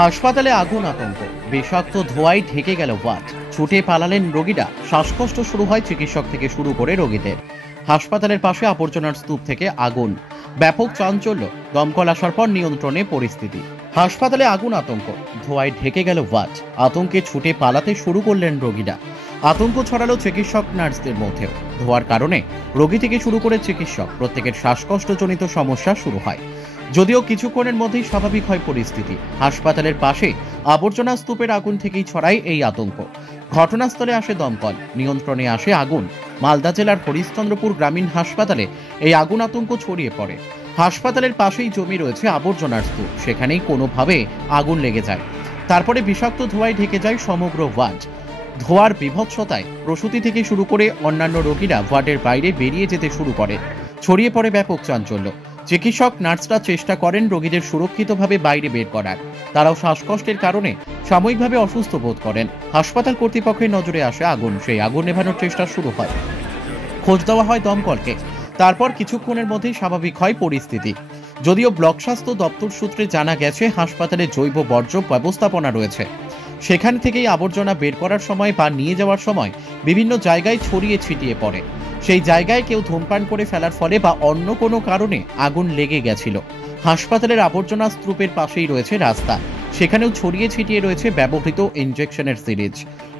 হাসপাতালে আগুন, আতঙ্ক, বিষাক্ত ধোঁয়ায় ঢেকে গেল ওয়ার্ড। ছুটে পালালেন রোগীরা। শ্বাসকষ্ট শুরু হয় চিকিৎসক থেকে শুরু করে রোগীদের। হাসপাতালের পাশে আবর্জনার স্তূপ থেকে আগুন, ব্যাপক চাঞ্চল্য। দমকল আসার পর নিয়ন্ত্রণে পরিস্থিতি। হাসপাতালে আগুন, আতঙ্ক, ধোঁয়ায় ঢেকে গেল ওয়ার্ড। আতঙ্কে ছুটে পালাতে শুরু করলেন রোগীরা। আতঙ্ক ছড়ালো চিকিৎসক নার্সদের মধ্যেও। ধোঁয়ার কারণে রোগী থেকে শুরু করে চিকিৎসক প্রত্যেকের শ্বাসকষ্টজনিত সমস্যা শুরু হয়। যদিও কিছুক্ষণের মধ্যেই স্বাভাবিক হয় পরিস্থিতি। হাসপাতালের পাশে আবর্জনা স্তূপের আগুন থেকেই ছড়ায় এই আতঙ্ক। ঘটনাস্থলে আসে দমকল, নিয়ন্ত্রণে আসে আগুন। মালদা জেলার হরিশ্চন্দ্রপুর গ্রামীণ হাসপাতালে এই আগুন, আতঙ্ক ছড়িয়ে পড়ে। হাসপাতালের পাশেই জমি রয়েছে আবর্জনার স্তূপ, সেখানেই কোনোভাবে আগুন লেগে যায়। তারপরে বিষাক্ত ধোঁয়ায় ঢেকে যায় সমগ্র ওয়ার্ড। ধোঁয়ার বিভৎসতায় প্রসূতি থেকে শুরু করে অন্যান্য রোগীরা ওয়ার্ডের বাইরে বেরিয়ে যেতে শুরু করে। ছড়িয়ে পড়ে ব্যাপক চাঞ্চল্য। চিকিৎসক নার্সরা চেষ্টা করেন রোগীদের সুরক্ষিতভাবে বাইরে বের করার। তারাও শ্বাসকষ্টের কারণে সাময়িকভাবে অসুস্থ বোধ করেন। হাসপাতাল কর্তৃপক্ষের নজরে আসে আগুন। সেই আগুন নেভানোর চেষ্টা শুরু হয়। খোঁজ দেওয়া হয় দমকলকে। তারপর কিছুক্ষণের মধ্যেই স্বাভাবিক হয় পরিস্থিতি। যদিও ব্লক স্বাস্থ্য দপ্তর সূত্রে জানা গেছে, হাসপাতালে জৈব বর্জ্য ব্যবস্থাপনা রয়েছে। সেখান থেকেই আবর্জনা বের করার সময় বা নিয়ে যাওয়ার সময় বিভিন্ন জায়গায় ছড়িয়ে ছিটিয়ে পড়ে। সেই জায়গায় কেউ ধূমপান করে ফেলার ফলে বা অন্য কোনো কারণে আগুন লেগে গেছিল। হাসপাতালের আবর্জনা স্তূপের পাশেই রয়েছে রাস্তা, সেখানেও ছড়িয়ে ছিটিয়ে রয়েছে ব্যবহৃত ইনজেকশনের সিরিজ।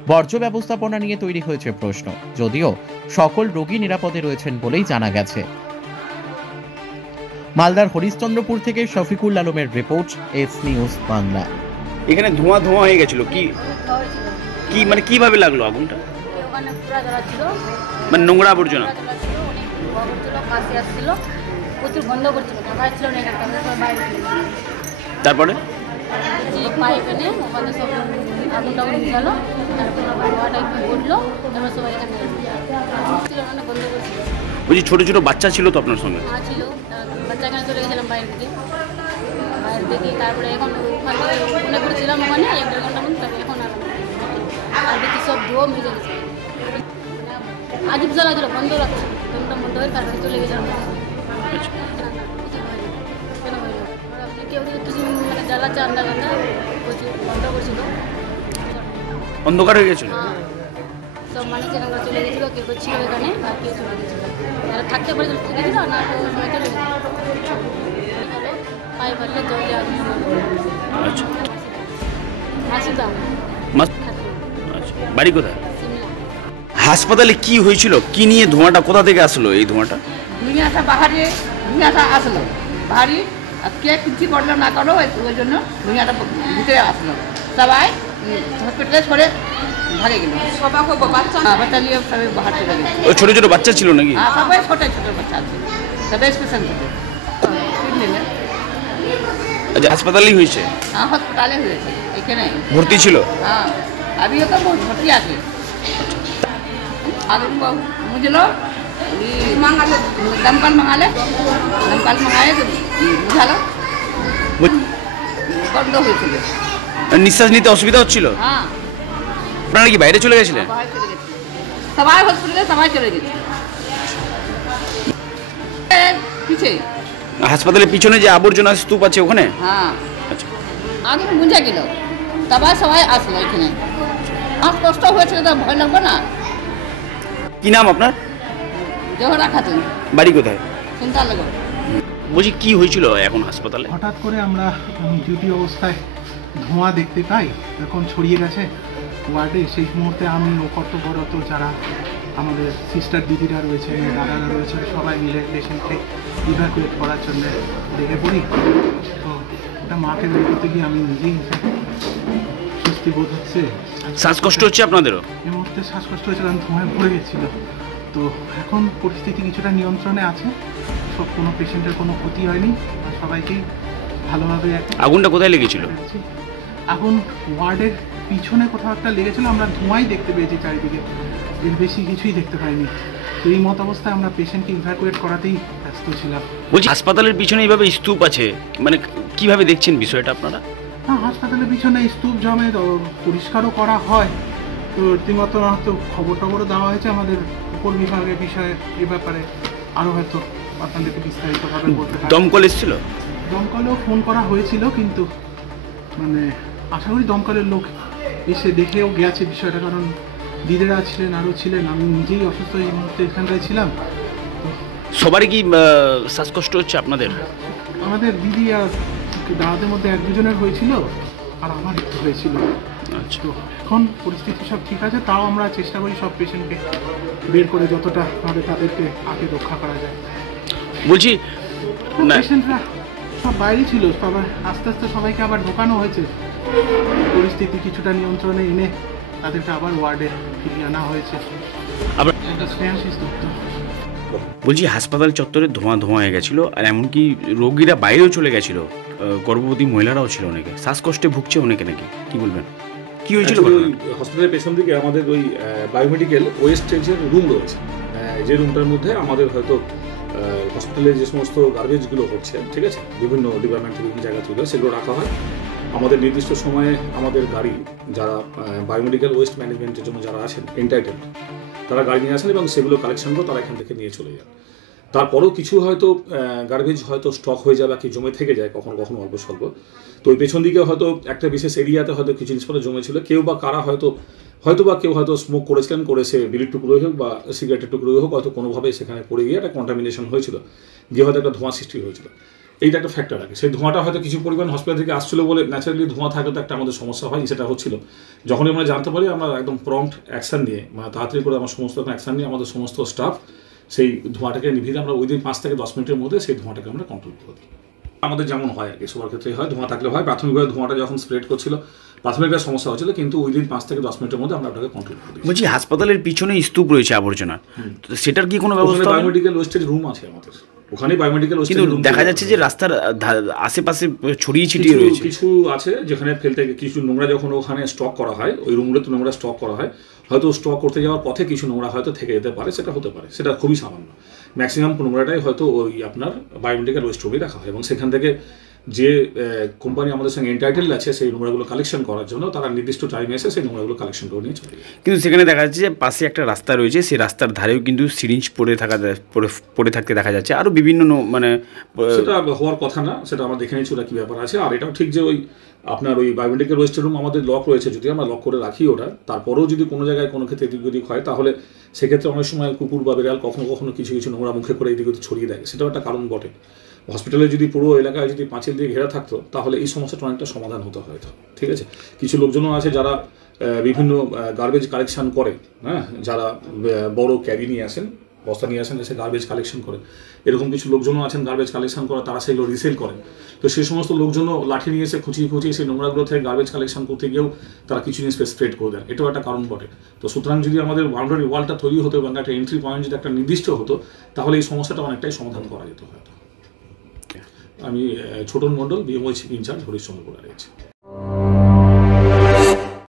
বর্জ্য ব্যবস্থাপনা নিয়ে তৈরি হয়েছে প্রশ্ন, যদিও সকল রোগী নিরাপদে রয়েছেন বলেই জানা গেছে। মালদার হরিশ্চন্দ্রপুর থেকে শফিকুল আলমের রিপোর্ট, এস নিউজ বাংলা। এখানে ধোঁয়া ধোঁয়া হয়ে গেছিল, কি কি মানে কিভাবে লাগলো আগুনটা? ওখানে পুরা জ্বলা ছিল, মানে নোংরা আবর্জনা প্রচুর গন্ধ করছিল, খাবার ছিল না। তারপরে পাইপ এনে ওখানে সব আগুন টাগুন গেল, তারপর ধোঁয়াটা একটু উঠলো, তারপর সবাই এখানে ছিল, মানে গন্ধ করছিল। বলছি ছোট ছোট বাচ্চা ছিল তো আপনার সঙ্গে? ছিল, বাচ্চা এখানে চলে গেছিলাম বাইরে থেকে। তারপরে এখন ওখান থেকে মনে করেছিলাম ওখানে 1-1.5 ঘন্টা মতো, তবে এখন আর দেখি সব ধোয়া মিলে গেছে। আজিব জ্বালা ছিল, বন্ধ রাখছে, দমটা বন্ধ হয়ে তারপরে চলে গেছিলাম। কেউ কিছু মানে জ্বালাচ্ছে, আন্ডা গান্ডা প্রচুর বন্ধ করছিল, অন্ধকার হয়ে গেছিল। সব মানুষ এখানকার চলে গেছিলো, কেউ ছিল এখানে আর কেউ চলে গেছিলো। যারা থাকতে পারে গেছিলো না, সময় চলে গেছিলো। পাইপ আসলে জলে আগুন। আচ্ছা, হাসিদা বাড়ি কোথায়? হাসপাতালে কি হয়েছিল, কি নিয়ে ধোঁয়াটা কোথা থেকে আসলো? এই ধোঁয়াটা দুনিয়াটা বাহারে, দুনিয়াটা আসলো বাহারি, আর কে কিছু করলো না করলো ওই জন্য দুনিয়াটা ভিতরে আসলো। সবাই হসপিটালে সরে ভাগে গেল, বাচ্চা নিয়ে সবাই বাহার চলে গেল। ওই ছোট ছোট বাচ্চা ছিল নাকি? সবাই ছোট ছোট বাচ্চা আছে, সবাই স্পেশাল থেকে। আচ্ছা, হাসপাতালেই হয়েছে? হ্যাঁ, হসপিটালে হয়েছে, এখানে ভর্তি ছিল। হ্যাঁ, আমিও তো ভর্তি আছি। আগুন বুঝলো, মাঙালে দমকল মাঙালে, দমকল মাঙায় বুঝালো, বন্ধ হয়েছিল। নিঃশ্বাস নিতে অসুবিধা হচ্ছিল? হ্যাঁ। আপনারা কি বাইরে চলে গেছিলেন? সবাই হসপিটালে সবাই চলে গেছে। পিছে হাসপাতালের পিছনে যে আবর্জনা স্তূপ আছে ওখানে? হ্যাঁ। আচ্ছা, আগুন বুঝে গেল, সবাই সবাই আসলো এখানে। আমার কষ্ট হয়েছিল, তো ভয় লাগবে না। কি নাম আপনার? জোহরা খাতুন। বাড়ি কোথায়? সুলতাননগর। বলছি কি হয়েছিল এখন হাসপাতালে? হঠাৎ করে আমরা ডিউটি অবস্থায় ধোঁয়া দেখতে পাই, এখন ছড়িয়ে গেছে ওয়ার্ডে। সেই মুহূর্তে আমি ও কর্তব্যরত যারা আমাদের সিস্টার দিদিরা রয়েছে, দাদারা রয়েছে, সবাই মিলে পেশেন্টকে ইভ্যাকুয়েট করার জন্য লেগে পড়ি। তো ওটা মাকে বের করতে গিয়ে আমি নিজেই স্বস্তি বোধ হচ্ছে। শ্বাসকষ্ট হচ্ছে আপনাদেরও? এই মুহূর্তে শ্বাসকষ্ট হয়েছে, কারণ ধোঁয়ায় ভরে গেছিলো। তো এখন পরিস্থিতি কিছুটা নিয়ন্ত্রণে আছে, সব কোনো পেশেন্টের কোনো ক্ষতি হয়নি, সবাইকেই ভালোভাবে। আগুনটা কোথায় লেগেছিল? আগুন ওয়ার্ডের পিছনে কোথাও একটা লেগেছিল, আমরা ধোঁয়াই দেখতে পেয়েছি চারিদিকে, এর বেশি কিছুই দেখতে পাইনি। তো এই মত অবস্থায় আমরা পেশেন্টকে ইভ্যাকুয়েট করাতেই ব্যস্ত ছিলাম। বলছি হাসপাতালের পিছনে এইভাবে স্তূপ আছে, মানে কিভাবে দেখছেন বিষয়টা আপনারা? হ্যাঁ, হাসপাতালের পিছনে স্তূপ জমে, পরিষ্কারও করা হয়। তো রীতিমতো হয়তো খবর টবরও দেওয়া হয়েছে আমাদের উপর বিভাগের বিষয়ে, এ ব্যাপারে আরও হয়তো আপনাদেরকে বিস্তারিতভাবে বলতে পারি। দমকল এসেছিল? দমকলেও ফোন করা হয়েছিল, কিন্তু মানে আশা করি দমকলের লোক এসে দেখেও গেছে বিষয়টা, কারণ দিদিরা ছিলেন, আরও ছিলেন, আমি নিজেই অসুস্থ এই মুহূর্তে এখানটায় ছিলাম। সবারই কি শ্বাসকষ্ট হচ্ছে আপনাদের? আমাদের দিদি আর দাদাদের মধ্যে এক দুজনের হয়েছিল, আর আমার একটু হয়েছিল। আচ্ছা, তো এখন পরিস্থিতি সব ঠিক আছে, তাও আমরা চেষ্টা করি সব পেশেন্টকে বের করে যতটা ভাবে তাদেরকে আগে রক্ষা করা যায়। বলছি না, পেশেন্টরা সব বাইরে ছিল, তবে আস্তে আস্তে সবাইকে আবার ঢোকানো হয়েছে, পরিস্থিতি কিছুটা নিয়ন্ত্রণে এনে তাদেরকে আবার ওয়ার্ডে ফিরিয়ে আনা হয়েছে। আবার এটা স্নেহাশিস দত্ত। বলছি হাসপাতাল চত্বরে ধোঁয়া ধোঁয়া হয়ে গেছিলো, আর এমনকি রোগীরা বাইরেও চলে গেছিলো, গর্ভবতী মহিলারাও ছিল, অনেকে শ্বাসকষ্টে ভুগছে অনেকে নাকি, কি বলবেন, কি হয়েছিল? হসপিটালের পেছন দিকে আমাদের ওই বায়োমেডিক্যাল ওয়েস্টেজের রুম রয়েছে, যে রুমটার মধ্যে আমাদের হয়তো হসপিটালে যে সমস্ত গার্বেজগুলো হচ্ছে, ঠিক আছে, বিভিন্ন ডিপার্টমেন্ট বিভিন্ন জায়গা থেকে সেগুলো রাখা হয়। আমাদের নির্দিষ্ট সময়ে আমাদের গাড়ি, যারা বায়োমেডিক্যাল ওয়েস্ট ম্যানেজমেন্টের জন্য যারা আছেন এন্টাইটেলড, তারা গাড়ি নিয়ে আসেন এবং সেগুলো কালেকশন করে তারা এখান থেকে নিয়ে চলে যান। তারপরেও কিছু হয়তো গার্বেজ হয়তো স্টক হয়ে যায় বা কি জমে থেকে যায় কখনো কখনো অল্প স্বল্প। তো ওই পেছন দিকে হয়তো একটা বিশেষ এরিয়াতে হয়তো কিছু জিনিসপত্র জমেছিল, কেউ বা কারা হয়তো কেউ হয়তো স্মোক করেছিলেন, করেছে বিড়ির টুকরোই হোক বা সিগারেটের টুকরোই হোক, হয়তো কোনোভাবে সেখানে পড়ে গিয়ে একটা কন্টামিনেশন হয়েছিল, গিয়ে হয়তো একটা ধোঁয়া সৃষ্টি হয়েছিল। এইটা একটা ফ্যাক্টর আছে। সেই ধোঁয়াটা হয়তো কিছু পরিমাণ হসপিটাল থেকে আসছিল বলে ন্যাচারালি ধোঁয়া থাকলে তো একটা আমাদের সমস্যা হয়, সেটা হচ্ছিল। যখনই আমরা জানতে পারি আমরা একদম প্রম্পট অ্যাকশন নিয়ে, মানে তাড়াতাড়ি করে আমরা সমস্ত অ্যাকশন নিয়ে আমাদের সমস্ত স্টাফ সেই ধোঁয়াটাকে নিভিয়ে আমরা উইদিন 5 থেকে 10 মিনিটের মধ্যে সেই ধোঁয়াটাকে আমরা কন্ট্রোল করে দিই। আমাদের যেমন হয় আর কি, সবার ক্ষেত্রেই হয়, ধোঁয়া থাকলে হয়। প্রাথমিকভাবে ধোঁয়াটা যখন স্প্রেড করছিল প্রাথমিকভাবে সমস্যা হচ্ছিল, কিন্তু উইদিন 5 থেকে 10 মিনিটের মধ্যে আমরা ওটাকে কন্ট্রোল করে দিই। বলছি হাসপাতালের পিছনে স্তূপ রয়েছে আবর্জনা, তো সেটার কি কোনো ব্যবস্থা? বায়োমেডিক্যাল ওয়েস্টেজ রুম আছে আমাদের, ওখানে বায়োমেডিক্যাল ওয়েস্টেজ কিন্তু রুম দেখা যাচ্ছে যে রাস্তার আশেপাশে ছড়িয়ে ছিটিয়ে রয়েছে। কিছু আছে যেখানে ফেলতে কিছু নোংরা যখন ওখানে স্টক করা হয়, ওই রুমগুলোতে নোংরা স্টক করা হয়, হয়তো স্টক করতে যাওয়ার পথে কিছু নোংরা হয়তো থেকে যেতে পারে, সেটা হতে পারে, সেটা খুবই সামান্য। ম্যাক্সিমাম নোংরাটাই হয়তো ওই আপনার বায়োমেডিক্যাল ওয়েস্ট রুমে রাখা হয় এবং সেখান থেকে যে কোম্পানি আমাদের সঙ্গে এন্টাইটেল আছে সেই নোংরাগুলো কালেকশন করার জন্য তারা নির্দিষ্ট টাইমে এসে সেই নোংরাগুলো কালেকশন করে নিয়ে চলে যায়। কিন্তু সেখানে দেখা যাচ্ছে যে পাশে একটা রাস্তা রয়েছে, সেই রাস্তার ধারেও কিন্তু সিরিঞ্জ পড়ে থাকতে দেখা যাচ্ছে, আরও বিভিন্ন মানে সেটা হওয়ার কথা না, সেটা আমরা দেখে নিচ্ছি ওটা কী ব্যাপার আছে। আর এটাও ঠিক যে ওই আপনার ওই বায়োমেডিক্যাল ওয়েস্ট রুম আমাদের লক রয়েছে, যদি আমরা লক করে রাখি ওটা, তারপরেও যদি কোনো জায়গায় কোনো ক্ষেত্রে এদিক ওদিক হয়, তাহলে সেক্ষেত্রে অনেক সময় কুকুর বা বিড়াল কখনো কখনো কিছু নোংরা মুখে করে এদিক ওদিক ছড়িয়ে দেয়, সেটাও একটা কারণ বটে। হসপিটালে যদি পুরো এলাকায় যদি পাঁচিল দিয়ে ঘেরা থাকতো তাহলে এই সমস্যাটা অনেকটা সমাধান হতো হয়তো, ঠিক আছে। কিছু লোকজনও আছে যারা বিভিন্ন গার্বেজ কালেকশন করে, হ্যাঁ, যারা বড় ক্যারি নিয়ে আসেন, বস্তা নিয়ে আসেন, এসে গার্বেজ কালেকশন করে, এরকম কিছু লোকজনও আছেন গার্বেজ কালেকশন করে, তারা সেগুলো রিসেল করেন। তো সেই সমস্ত লোকজনও লাঠি নিয়ে এসে খুঁচিয়ে সেই নোংরাগুলো থেকে গার্বেজ কালেকশন করতে গিয়েও তারা কিছু জিনিস স্প্রেড করে দেন, এটাও একটা কারণ বটে। তো সুতরাং যদি আমাদের বাউন্ডারি ওয়ালটা তৈরি হতো এবং একটা এন্ট্রি পয়েন্ট যদি একটা নির্দিষ্ট হতো, তাহলে এই সমস্যাটা অনেকটাই সমাধান করা যেত হয়তো। আমি ছোটন মণ্ডল, বিএমওই ইনচার্জ, হরিশ্চন্দ্রপুর রয়েছে।